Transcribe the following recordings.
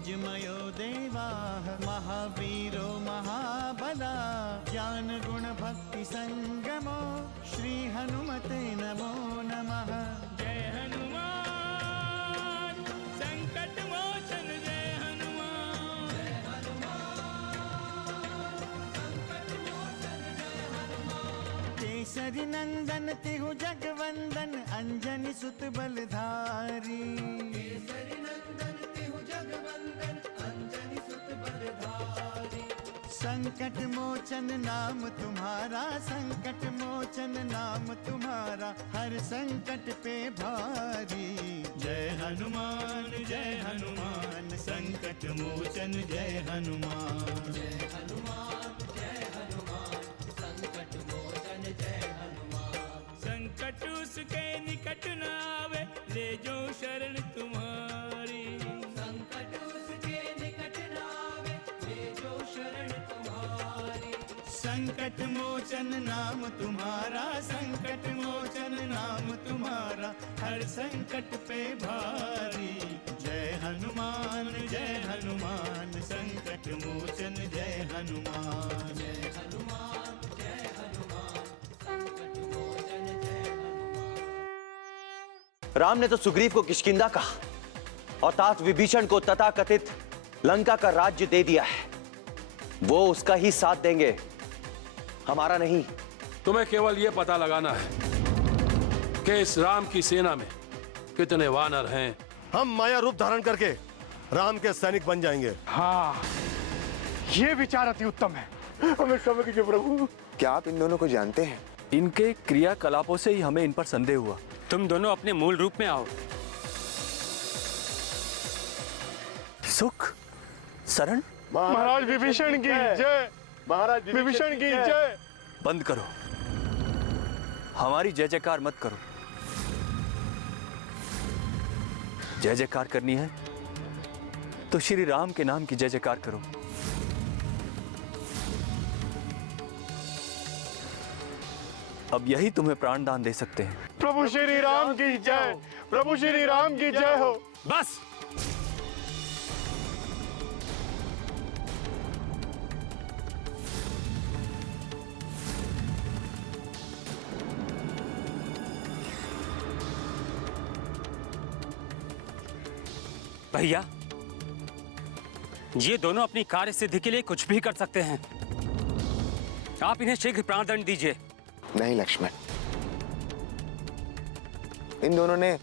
तेजमयो देवाः महावीरो महाबला ज्ञान गुण भक्ति संगमो श्री हनुमते नमो नमः। जय हनुमान संकट मोचन जय हनुमान। जय हनुमान संकट मोचन जय हनुमान। केसरी नंदन तिहु जगवंदन अंजनी सुत बलधारी। केसरी नंदन तिहु जगवंदन अंजनी सुत बलधारी। संकट मोचन नाम तुम्हारा संकट मोचन नाम तुम्हारा हर संकट पे भारी। जय हनुमान संकट मोचन जय हनुमान। जय हनुमान संकट मोचन जय हनुमान। संकट उसके निकट न आवे ले जो शरण तुम्हारी। संकट उसके निकट न आवे ले जो शरण तुम्हारी। संकट मोचन नाम तुम्हारा संकट मोचन नाम तुम्हारा हर संकट पे भारी। जय हनुमान संकट मोचन जय हनुमान। जय हनुमान संकट मोचन जय हनुमान। राम ने तो सुग्रीव को किष्किंधा कहा और तात विभीषण को तथाकथित लंका का राज्य दे दिया है। वो उसका ही साथ देंगे, हमारा नहीं। तुम्हें केवल यह पता लगाना है कि इस राम की सेना में कितने वानर हैं। हम माया रूप धारण करके राम के सैनिक बन जाएंगे। हाँ, ये विचार अति उत्तम है। हमें समय कीजिए प्रभु। क्या आप इन दोनों को जानते हैं? इनके क्रियाकलापों से ही हमें इन पर संदेह हुआ। तुम दोनों अपने मूल रूप में आओ। सुख, शरण। महाराज विभीषण की जय। महाराज विभीषण की जय। बंद करो, हमारी जय जयकार मत करो। जय जयकार करनी है तो श्री राम के नाम की जय जयकार करो। अब यही तुम्हें प्राण दान दे सकते हैं। प्रभु श्री राम की जय। प्रभु श्री राम की जय हो। बस, भैया ये दोनों अपनी कार्य सिद्धि के लिए कुछ भी कर सकते हैं। आप इन्हें शीघ्र प्राणदंड दीजिए। नहीं लक्ष्मण, इन दोनों ने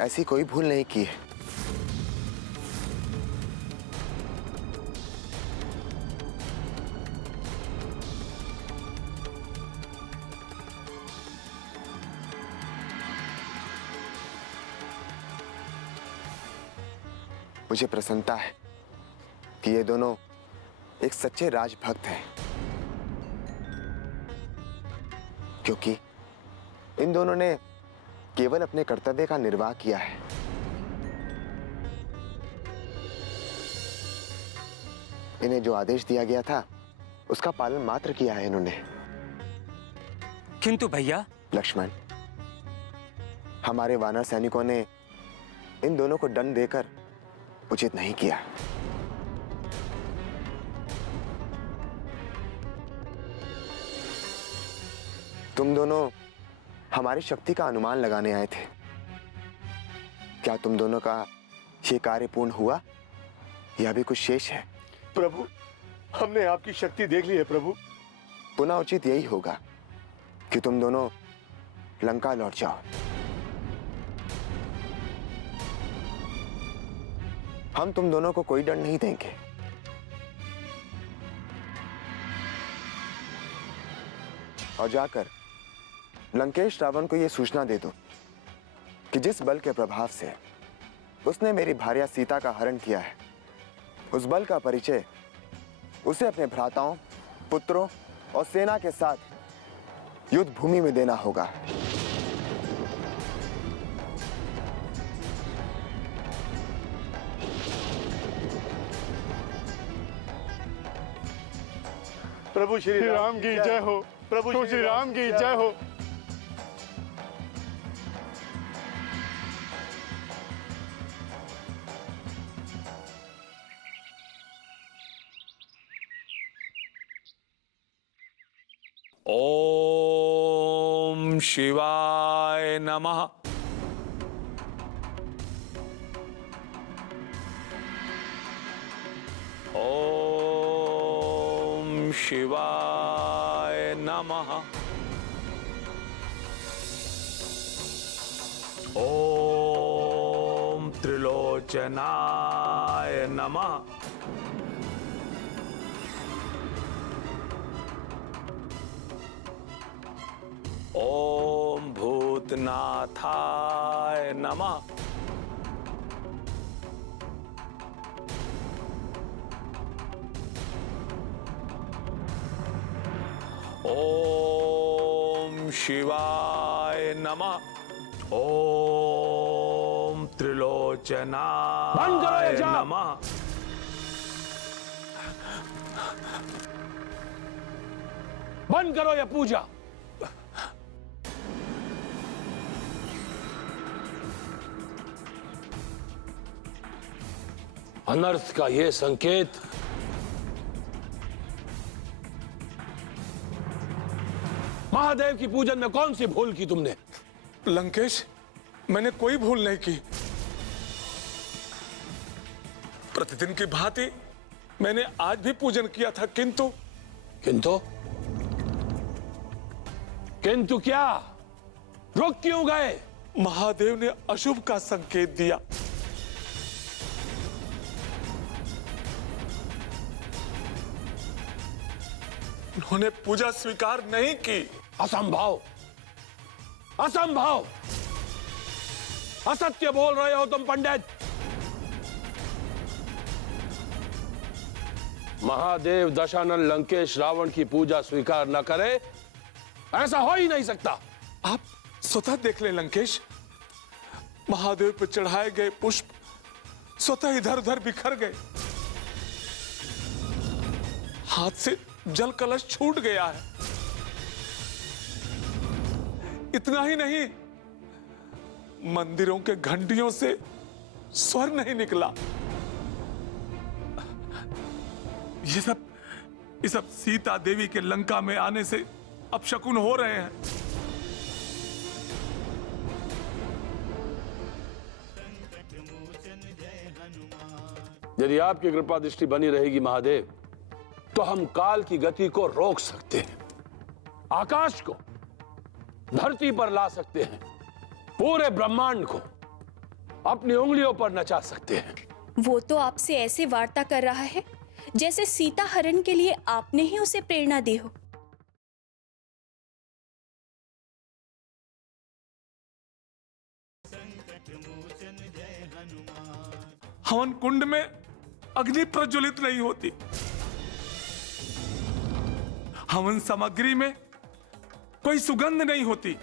ऐसी कोई भूल नहीं की है। मुझे प्रसन्नता है कि ये दोनों एक सच्चे राजभक्त हैं, क्योंकि इन दोनों ने केवल अपने कर्तव्य का निर्वाह किया है। इन्हें जो आदेश दिया गया था उसका पालन मात्र किया है इन्होंने। किंतु भैया। लक्ष्मण, हमारे वानर सैनिकों ने इन दोनों को दंड देकर उचित नहीं किया। तुम दोनों हमारी शक्ति का अनुमान लगाने आए थे। क्या तुम दोनों का ये कार्य पूर्ण हुआ या भी कुछ शेष है? प्रभु, हमने आपकी शक्ति देख ली है प्रभु। पुनः उचित यही होगा कि तुम दोनों लंका लौट जाओ। हम तुम दोनों को कोई दंड नहीं देंगे। और जाकर लंकेश रावण को यह सूचना दे दो कि जिस बल के प्रभाव से उसने मेरी भार्या सीता का हरण किया है, उस बल का परिचय उसे अपने भ्राताओं, पुत्रों और सेना के साथ युद्ध भूमि में देना होगा। प्रभु श्री राम की जय हो। प्रभु श्री राम की जय हो। ओम शिवाय नमः। ओम शिवाय नमः। ओम त्रिलोचनाय नमः। ओम भूतनाथाय नमः। ओम शिवाय नमः। ओम त्रिलोचनाय नमः। बंद करो यह पूजा। अनर्थ का यह संकेत महादेव की पूजन में कौन सी भूल की तुमने? लंकेश, मैंने कोई भूल नहीं की। प्रतिदिन की भांति मैंने आज भी पूजन किया था, किंतु किंतु क्या? रुक क्यों गए? महादेव ने अशुभ का संकेत दिया। उन्होंने पूजा स्वीकार नहीं की। असंभव, असंभव, असत्य बोल रहे हो तुम पंडित। महादेव दशानन लंकेश रावण की पूजा स्वीकार न करे, ऐसा हो ही नहीं सकता। आप स्वतः देख लें लंकेश, महादेव पर चढ़ाए गए पुष्प स्वतः इधर उधर बिखर गए। हाथ से जल कलश छूट गया है। इतना ही नहीं, मंदिरों के घंटियों से स्वर नहीं निकला। ये सब सीता देवी के लंका में आने से अपशकुन हो रहे हैं। यदि आपकी कृपा दृष्टि बनी रहेगी महादेव, तो हम काल की गति को रोक सकते हैं, आकाश को धरती पर ला सकते हैं, पूरे ब्रह्मांड को अपनी उंगलियों पर नचा सकते हैं। वो तो आपसे ऐसे वार्ता कर रहा है जैसे सीता हरण के लिए आपने ही उसे प्रेरणा दी हो। हवन कुंड में अग्नि प्रज्वलित नहीं होती। हवन सामग्री में कोई सुगंध नहीं होती।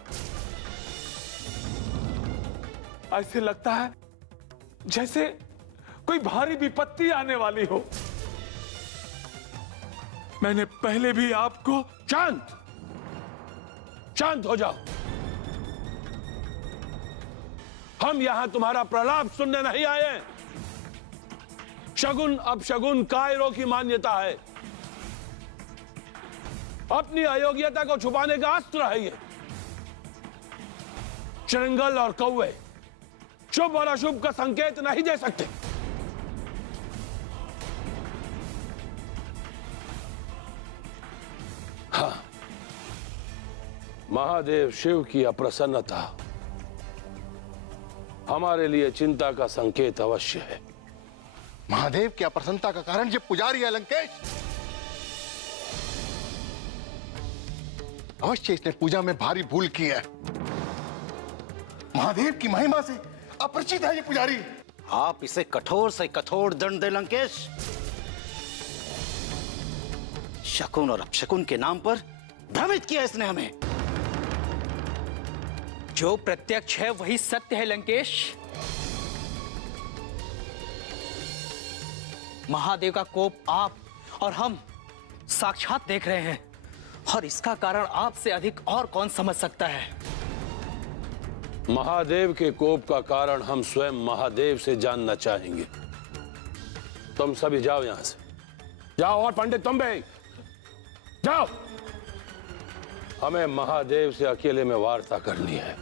ऐसे लगता है जैसे कोई भारी विपत्ति आने वाली हो। मैंने पहले भी आपको शांत हो जाओ। हम यहां तुम्हारा प्रलाप सुनने नहीं आए। शगुन अपशगुन कायरों की मान्यता है। अपनी अयोग्यता को छुपाने का अस्त्र है ये। श्रृंगल और कौवे शुभ और अशुभ का संकेत नहीं दे सकते। हाँ, महादेव शिव की अप्रसन्नता हमारे लिए चिंता का संकेत अवश्य है। महादेव की अप्रसन्नता का कारण ये पुजारी है लंकेश। अवश्य इसने पूजा में भारी भूल की है। महादेव की महिमा से अपरिचित है ये पुजारी। आप इसे कठोर से कठोर दंड दे लंकेश। शकुन और अपशकुन के नाम पर भ्रमित किया इसने हमें। जो प्रत्यक्ष है वही सत्य है लंकेश। महादेव का कोप आप और हम साक्षात देख रहे हैं, और इसका कारण आपसे अधिक और कौन समझ सकता है। महादेव के कोप का कारण हम स्वयं महादेव से जानना चाहेंगे। तुम सभी जाओ यहां से, जाओ। और पंडित तुम भी जाओ। हमें महादेव से अकेले में वार्ता करनी है।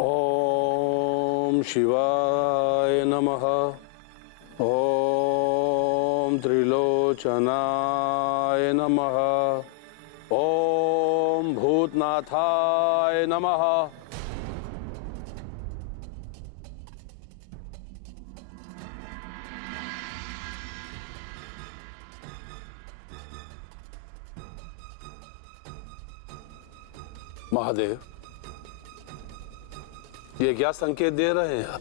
ओम शिवाय नमः। ओम त्रिलोचनाय नमः। ओम भूतनाथाय नमः। महादेव, ये क्या संकेत दे रहे हैं आप?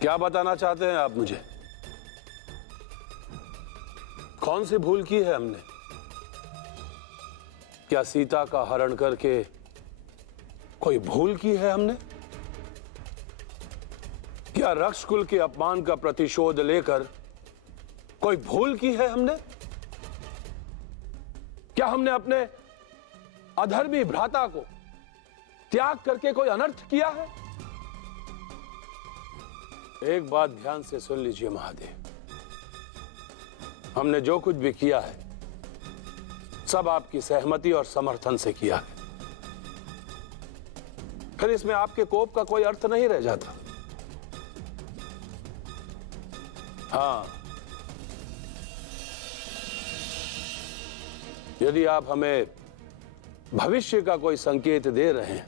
क्या बताना चाहते हैं आप मुझे? कौन सी भूल की है हमने? क्या सीता का हरण करके कोई भूल की है हमने? क्या रक्षकुल के अपमान का प्रतिशोध लेकर कोई भूल की है हमने? क्या हमने अपने अधर्मी भ्राता को त्याग करके कोई अनर्थ किया है? एक बात ध्यान से सुन लीजिए महादेव, हमने जो कुछ भी किया है सब आपकी सहमति और समर्थन से किया है। फिर इसमें आपके कोप का कोई अर्थ नहीं रह जाता। हाँ, यदि आप हमें भविष्य का कोई संकेत दे रहे हैं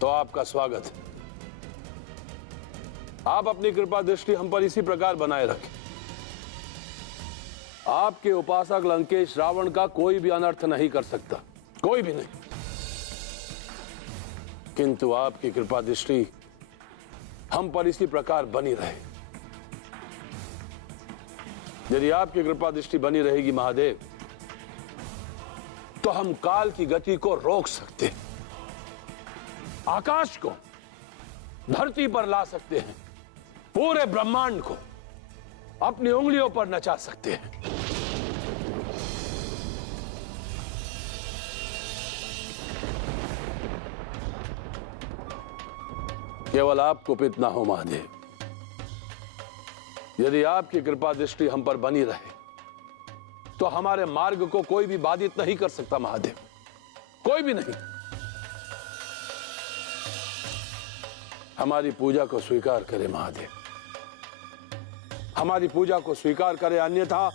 तो आपका स्वागत है। आप अपनी कृपा दृष्टि हम पर इसी प्रकार बनाए रखें। आपके उपासक लंकेश रावण का कोई भी अनर्थ नहीं कर सकता, कोई भी नहीं। किंतु आपकी कृपा दृष्टि हम पर इसी प्रकार बनी रहे। यदि आपकी कृपा दृष्टि बनी रहेगी महादेव, तो हम काल की गति को रोक सकते हैं, आकाश को धरती पर ला सकते हैं, पूरे ब्रह्मांड को अपनी उंगलियों पर नचा सकते हैं। केवल आप कुपित ना हो महादेव। यदि आपकी कृपा दृष्टि हम पर बनी रहे तो हमारे मार्ग को कोई भी बाधित नहीं कर सकता महादेव, कोई भी नहीं। हमारी पूजा को स्वीकार करें महादेव, हमारी पूजा को स्वीकार करें, अन्यथा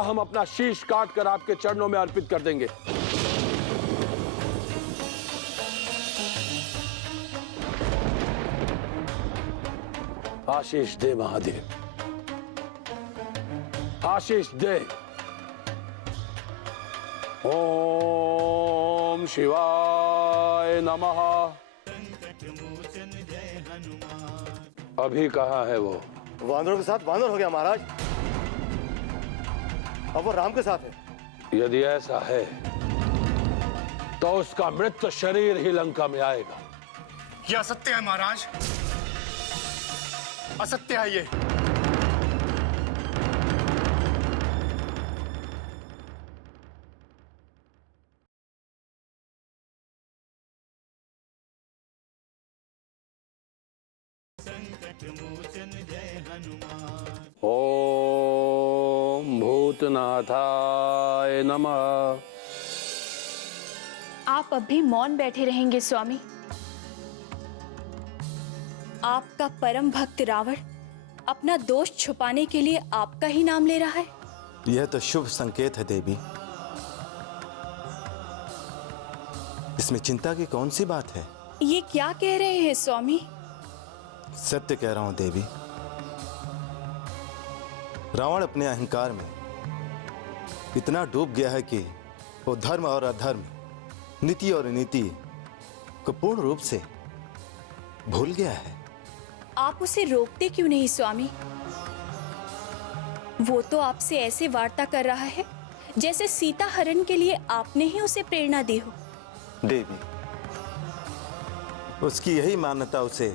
हम अपना शीश काटकर आपके चरणों में अर्पित कर देंगे। आशीष दे महादेव, आशीष दे। ओम शिवाय नमः। अभी कहाँ है वो? वानरों के साथ वानर हो गया महाराज। अब वो राम के साथ है। यदि ऐसा है तो उसका मृत शरीर ही लंका में आएगा। यह असत्य है महाराज, असत्य है ये। ओम भूतनाथाय नमः। आप अब भी मौन बैठे रहेंगे स्वामी? आपका परम भक्त रावण अपना दोष छुपाने के लिए आपका ही नाम ले रहा है। यह तो शुभ संकेत है देवी। इसमें चिंता की कौन सी बात है? ये क्या कह रहे हैं स्वामी? सत्य कह रहा हूं देवी। रावण अपने अहंकार में इतना डूब गया है कि वो धर्म और अधर्म, नीति और नीति को पूर्ण रूप से भूल गया है। आप उसे रोकते क्यों नहीं स्वामी? वो तो आपसे ऐसे वार्ता कर रहा है जैसे सीता हरण के लिए आपने ही उसे प्रेरणा दी हो। देवी, उसकी यही मान्यता उसे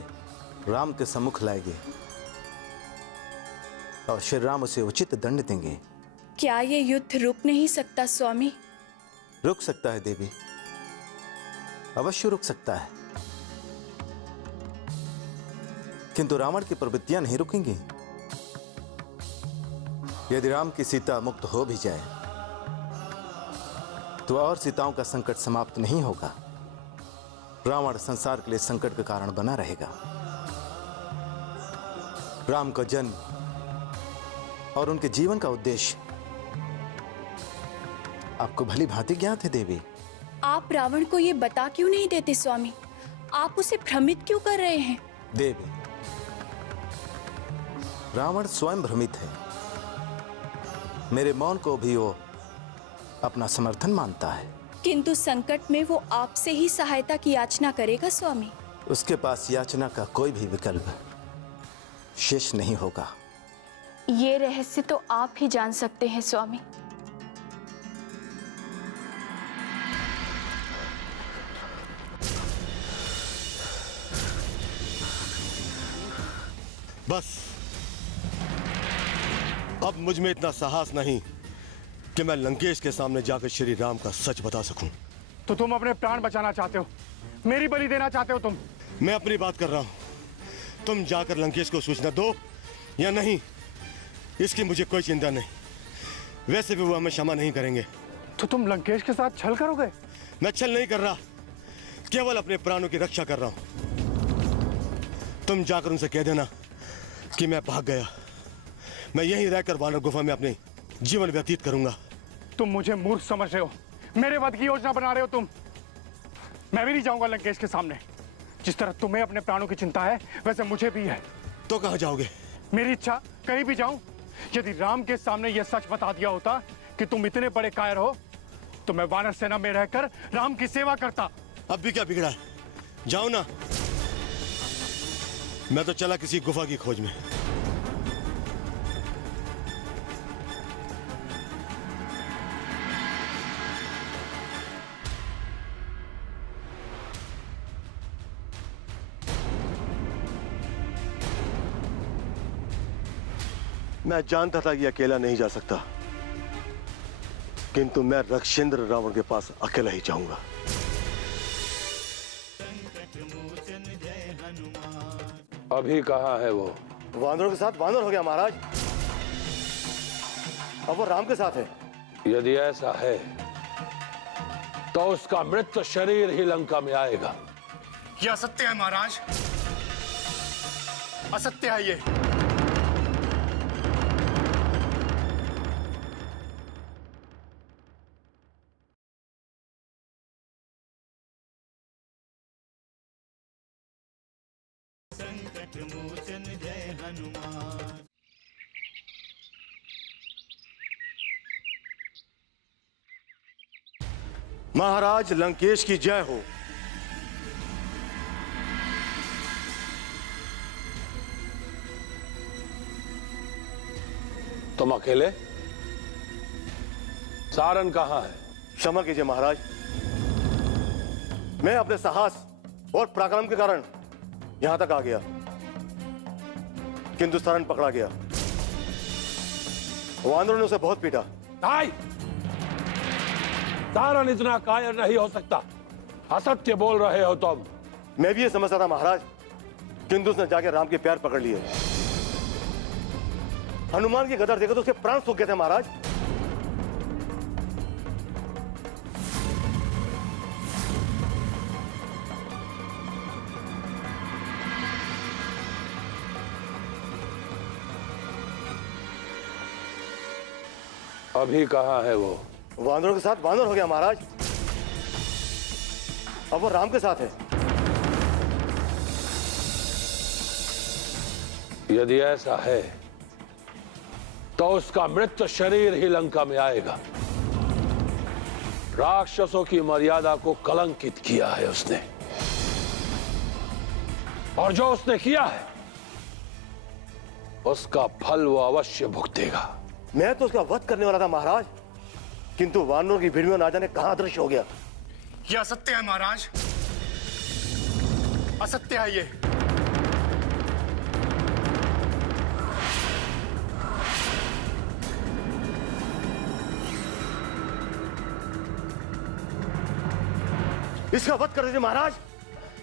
राम के सम्मुख लाएगी और श्री राम उसे उचित दंड देंगे। क्या ये युद्ध रुक नहीं सकता स्वामी? रुक सकता है देवी, अवश्य रुक सकता है, किंतु रावण की प्रवृत्तियां नहीं रुकेंगी। यदि राम की सीता मुक्त हो भी जाए तो और सीताओं का संकट समाप्त नहीं होगा। रावण संसार के लिए संकट का कारण बना रहेगा। राम का जन्म और उनके जीवन का उद्देश्य आपको भली भांति ज्ञात है देवी। आप रावण को ये बता क्यों नहीं देते स्वामी? आप उसे भ्रमित क्यों कर रहे हैं? देवी, रावण स्वयं भ्रमित है। मेरे मौन को भी वो अपना समर्थन मानता है। किंतु संकट में वो आपसे ही सहायता की याचना करेगा स्वामी। उसके पास याचना का कोई भी विकल्प शेष नहीं होगा। ये रहस्य तो आप ही जान सकते हैं स्वामी। बस अब मुझ में इतना साहस नहीं कि मैं लंकेश के सामने जाकर श्री राम का सच बता सकूं। तो तुम अपने प्राण बचाना चाहते हो, मेरी बलि देना चाहते हो तुम? मैं अपनी बात कर रहा हूं। तुम जाकर लंकेश को सूचना दो या नहीं, इसकी मुझे कोई चिंता नहीं। वैसे भी वो हमें क्षमा नहीं करेंगे। तो तुम लंकेश के साथ छल करोगे? मैं छल नहीं कर रहा, केवल अपने प्राणों की रक्षा कर रहा हूं। तुम जाकर उनसे कह देना कि मैं भाग गया। मैं यहीं रहकर वानर गुफा में अपने जीवन व्यतीत करूंगा। तुम मुझे मूर्ख समझ रहे हो, मेरे वध की योजना बना रहे हो तुम। मैं भी नहीं जाऊंगा लंकेश के सामने। जिस तरह तुम्हें अपने प्राणों की चिंता है वैसे मुझे भी है। तो कहां जाओगे? मेरी इच्छा कहीं भी जाऊं। यदि राम के सामने यह सच बता दिया होता कि तुम इतने बड़े कायर हो तो मैं वानर सेना में रहकर राम की सेवा करता। अब भी क्या बिगड़ा? जाओ ना। मैं तो चला किसी गुफा की खोज में। मैं जानता था कि अकेला नहीं जा सकता, किंतु मैं रक्षेंद्र रावण के पास अकेला ही जाऊंगा। अभी कहाँ है वो? वानरों के साथ वानर हो गया महाराज। अब वो राम के साथ है। यदि ऐसा है तो उसका मृत शरीर ही लंका में आएगा। यह असत्य है महाराज, असत्य है ये। संकट मोचन जय हनुमान। महाराज लंकेश की जय हो। तुम अकेले? सारन कहाँ है? क्षमा कीजिए महाराज, मैं अपने साहस और पराक्रम के कारण यहां तक आ गया, किंतु सारन पकड़ा गया। वानरों ने उसे बहुत पीटा। नहीं, सारन इतना कायर नहीं हो सकता। असत्य बोल रहे हो तुम। मैं भी ये समझता था महाराज, किंतु उसने जाके राम के पैर पकड़ लिए। हनुमान की गदर देखो तो उसके प्राण सूख गए थे महाराज। अभी कहाँ है वो? वानरों के साथ वानर हो गया महाराज। अब वो राम के साथ है। यदि ऐसा है तो उसका मृत शरीर ही लंका में आएगा। राक्षसों की मर्यादा को कलंकित किया है उसने, और जो उसने किया है उसका फल वो अवश्य भुगतेगा। मैं तो उसका वध करने वाला था महाराज, किंतु वानरों की भीड़ में ना जाने कहां अदृश्य हो गया। यह असत्य है महाराज। असत्य है ये। इसका वध कर दीजिए महाराज,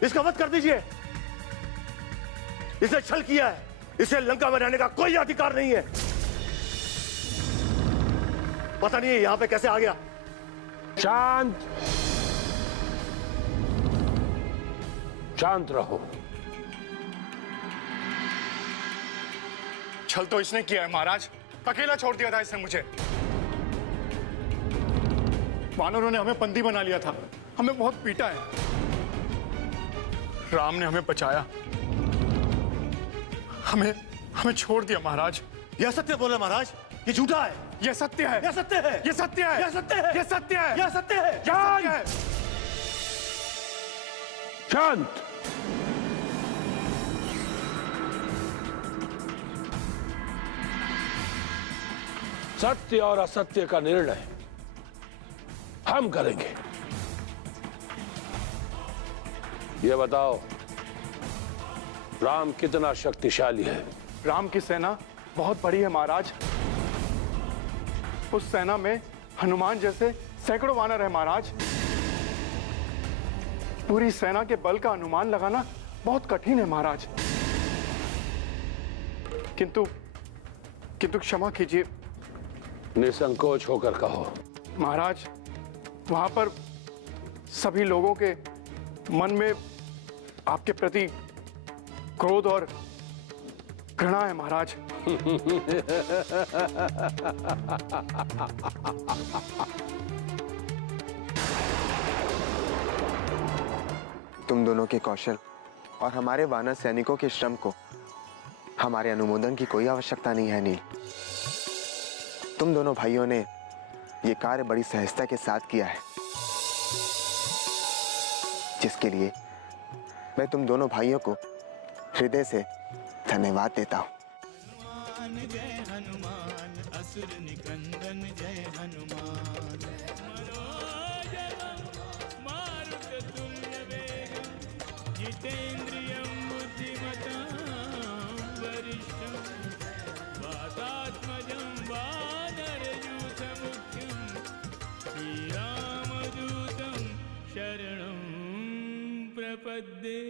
इसका वध कर दीजिए। इसने छल किया है, इसे लंका में रहने का कोई अधिकार नहीं है। पता नहीं है यहां पे कैसे आ गया। शांत, शांत रहो। छल तो इसने किया है महाराज, अकेला छोड़ दिया था इसने मुझे। वानरों ने हमें बंदी बना लिया था, हमें बहुत पीटा है। राम ने हमें बचाया, हमें छोड़ दिया महाराज। यह सत्य बोला महाराज, ये झूठा है। यह सत्य है, यह सत्य है, यह सत्य है, यह सत्य है, यह सत्य है, यह सत्य है, यह सत्य है। शांत। सत्य और असत्य का निर्णय हम करेंगे। ये बताओ, राम कितना शक्तिशाली है? राम की सेना बहुत बड़ी है महाराज। उस सेना में हनुमान जैसे सैकड़ों वानर है महाराज। पूरी सेना के बल का अनुमान लगाना बहुत कठिन है महाराज। किंतु क्षमा कीजिए। निसंकोच होकर कहो। महाराज, वहां पर सभी लोगों के मन में आपके प्रति क्रोध और घृणा है महाराज। तुम दोनों के कौशल और हमारे वानर सैनिकों के श्रम को हमारे अनुमोदन की कोई आवश्यकता नहीं है नील। तुम दोनों भाइयों ने यह कार्य बड़ी सहजता के साथ किया है, जिसके लिए मैं तुम दोनों भाइयों को हृदय से धन्यवाद देता हूं। जय हनुमान, असुर निकंदन जय हनुमान। मारुततुल्य वेगं, जितेन्द्रियं बुद्धिमतां वरिष्ठं, वातात्मजं वानरयूथमुख्यं, श्रीरामदूतं शरणं प्रपद्ये।